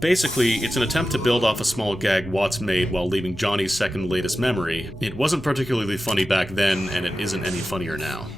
Basically, it's an attempt to build off a small gag Watts made while leaving Johnny's second latest memory. It wasn't particularly funny back then, and it isn't any funnier now.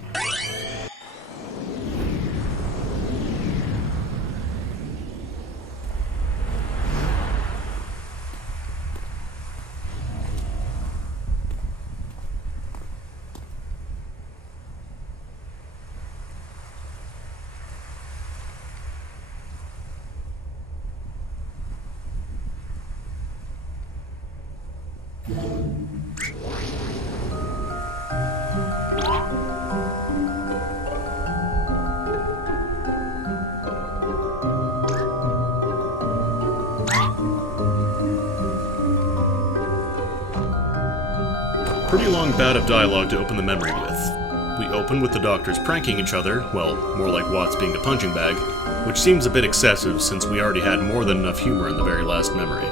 Pretty long bout of dialogue to open the memory with. We open with the doctors pranking each other, well, more like Watts being a punching bag, which seems a bit excessive since we already had more than enough humor in the very last memory.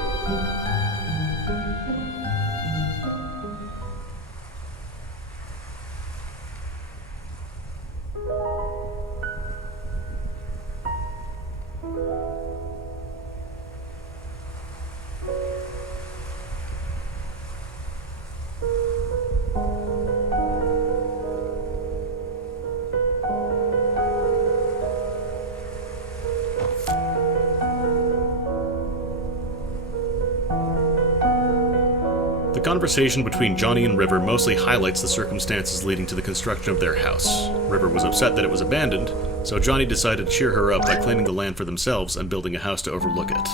The conversation between Johnny and River mostly highlights the circumstances leading to the construction of their house. River was upset that it was abandoned, so Johnny decided to cheer her up by claiming the land for themselves and building a house to overlook it.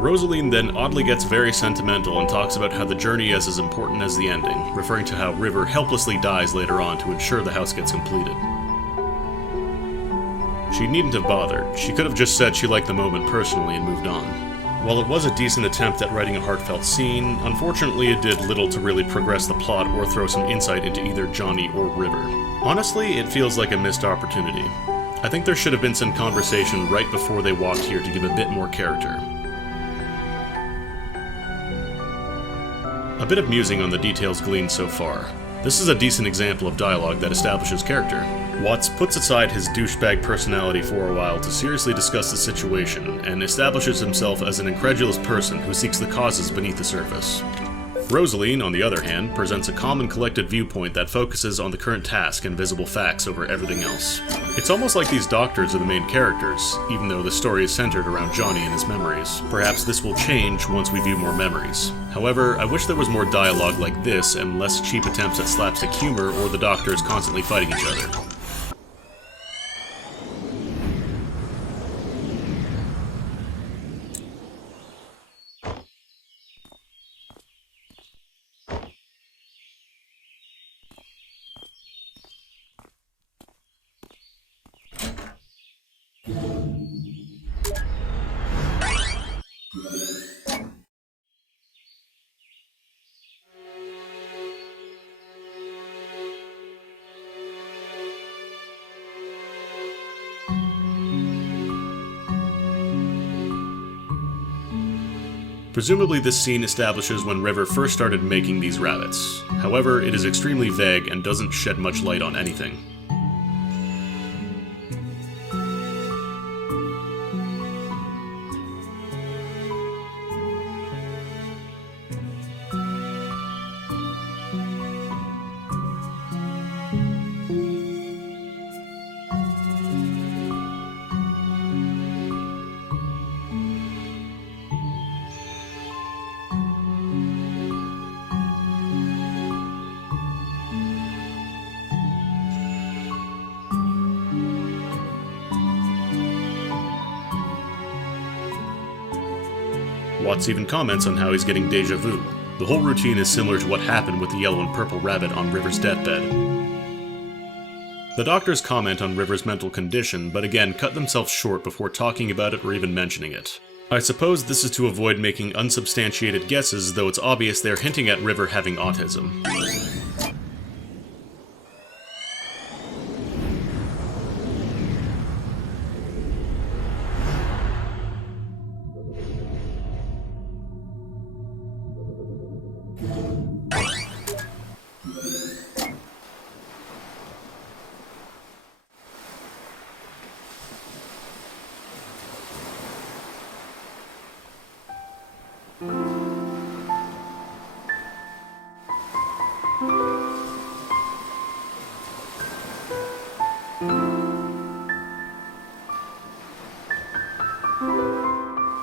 Rosaline then oddly gets very sentimental and talks about how the journey is as important as the ending, referring to how River helplessly dies later on to ensure the house gets completed. She needn't have bothered. She could have just said she liked the moment personally and moved on. While it was a decent attempt at writing a heartfelt scene, unfortunately it did little to really progress the plot or throw some insight into either Johnny or River. Honestly, it feels like a missed opportunity. I think there should have been some conversation right before they walked here to give a bit more character. A bit of musing on the details gleaned so far. This is a decent example of dialogue that establishes character. Watts puts aside his douchebag personality for a while to seriously discuss the situation, and establishes himself as an incredulous person who seeks the causes beneath the surface. Rosaline, on the other hand, presents a calm and collected viewpoint that focuses on the current task and visible facts over everything else. It's almost like these doctors are the main characters, even though the story is centered around Johnny and his memories. Perhaps this will change once we view more memories. However, I wish there was more dialogue like this and less cheap attempts at slapstick humor or the doctors constantly fighting each other. Presumably this scene establishes when River first started making these rabbits. However, it is extremely vague and doesn't shed much light on anything. Watts even comments on how he's getting deja vu. The whole routine is similar to what happened with the yellow and purple rabbit on River's deathbed. The doctors comment on River's mental condition, but again cut themselves short before talking about it or even mentioning it. I suppose this is to avoid making unsubstantiated guesses, though it's obvious they're hinting at River having autism.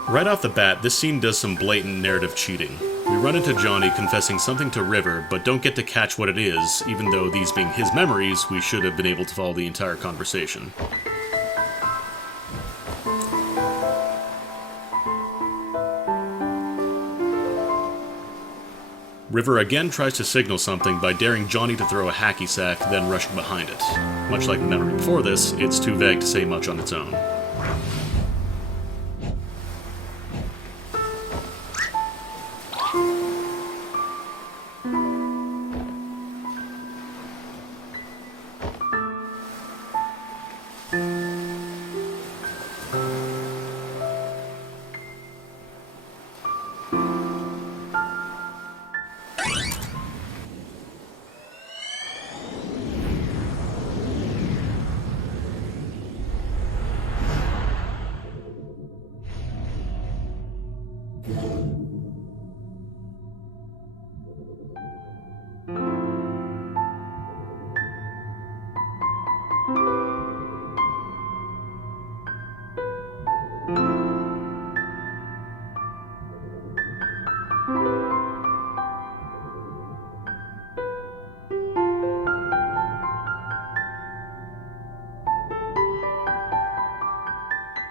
Right off the bat, this scene does some blatant narrative cheating. We run into Johnny confessing something to River, but don't get to catch what it is, even though these being his memories, we should have been able to follow the entire conversation. River again tries to signal something by daring Johnny to throw a hacky sack, then rushing behind it. Much like the memory before this, it's too vague to say much on its own.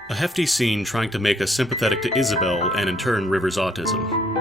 A hefty scene trying to make us sympathetic to Isabel and in turn River's autism.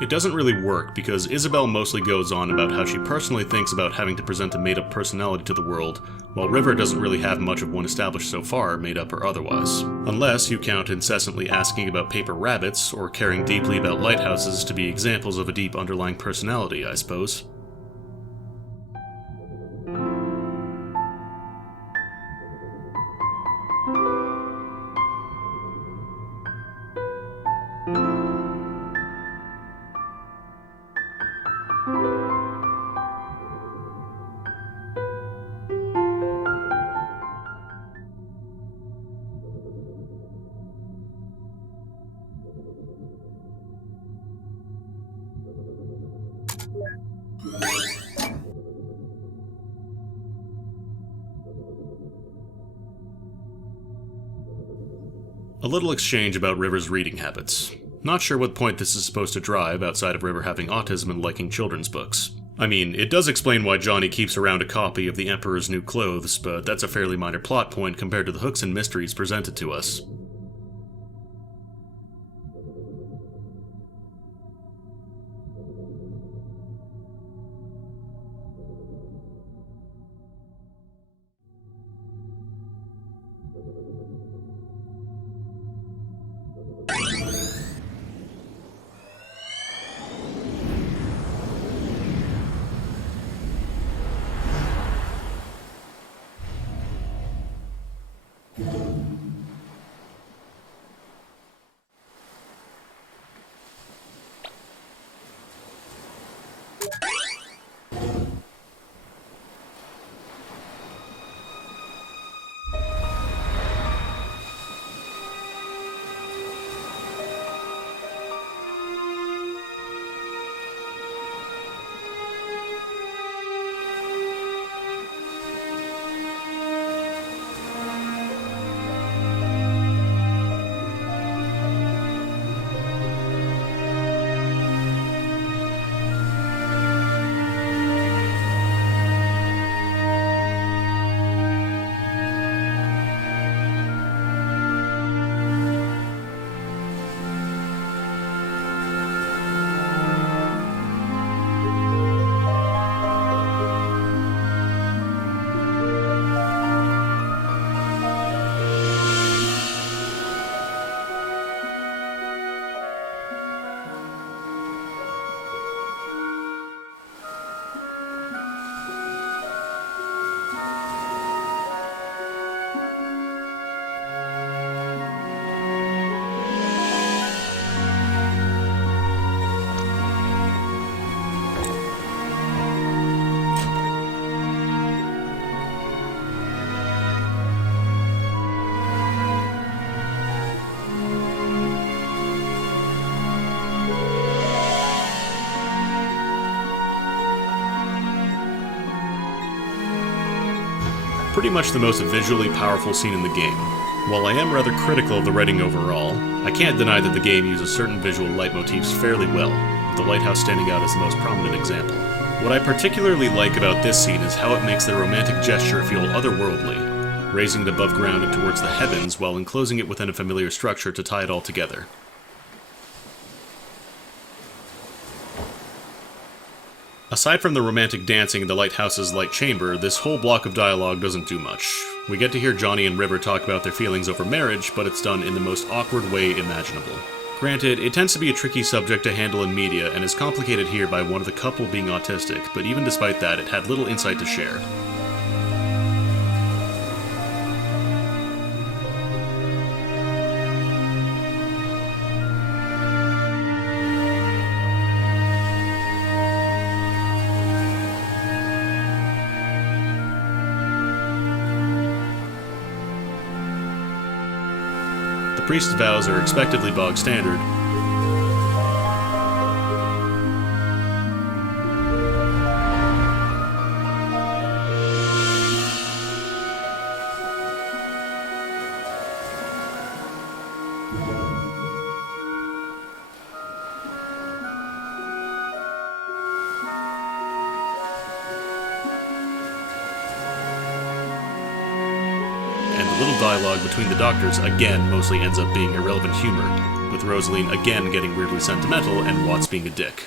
It doesn't really work because Isabel mostly goes on about how she personally thinks about having to present a made-up personality to the world, while River doesn't really have much of one established so far, made up or otherwise. Unless you count incessantly asking about paper rabbits, or caring deeply about lighthouses to be examples of a deep underlying personality, I suppose. A little exchange about River's reading habits. Not sure what point this is supposed to drive outside of River having autism and liking children's books. I mean, it does explain why Johnny keeps around a copy of The Emperor's New Clothes, but that's a fairly minor plot point compared to the hooks and mysteries presented to us. pretty much the most visually powerful scene in the game. While I am rather critical of the writing overall, I can't deny that the game uses certain visual leitmotifs fairly well, with the lighthouse standing out as the most prominent example. What I particularly like about this scene is how it makes their romantic gesture feel otherworldly, raising it above ground and towards the heavens while enclosing it within a familiar structure to tie it all together. Aside from the romantic dancing in the lighthouse's light chamber, this whole block of dialogue doesn't do much. We get to hear Johnny and River talk about their feelings over marriage, but it's done in the most awkward way imaginable. Granted, it tends to be a tricky subject to handle in media and is complicated here by one of the couple being autistic, but even despite that, it had little insight to share. The priest's vows are expectedly bog standard. Little dialogue between the doctors again mostly ends up being irrelevant humor, with Rosaline again getting weirdly sentimental and Watts being a dick.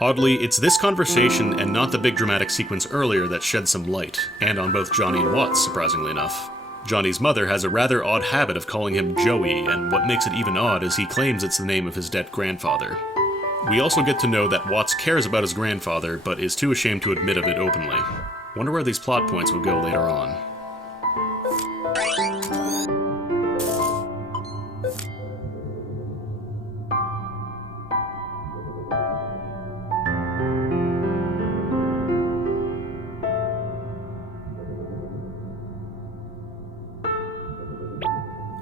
Oddly, it's this conversation and not the big dramatic sequence earlier that sheds some light, and on both Johnny and Watts, surprisingly enough. Johnny's mother has a rather odd habit of calling him Joey, and what makes it even odd is he claims it's the name of his dead grandfather. We also get to know that Watts cares about his grandfather, but is too ashamed to admit of it openly. Wonder where these plot points will go later on.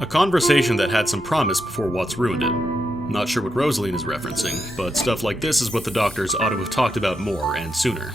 A conversation that had some promise before Watts ruined it. Not sure what Rosaline is referencing, but stuff like this is what the doctors ought to have talked about more and sooner.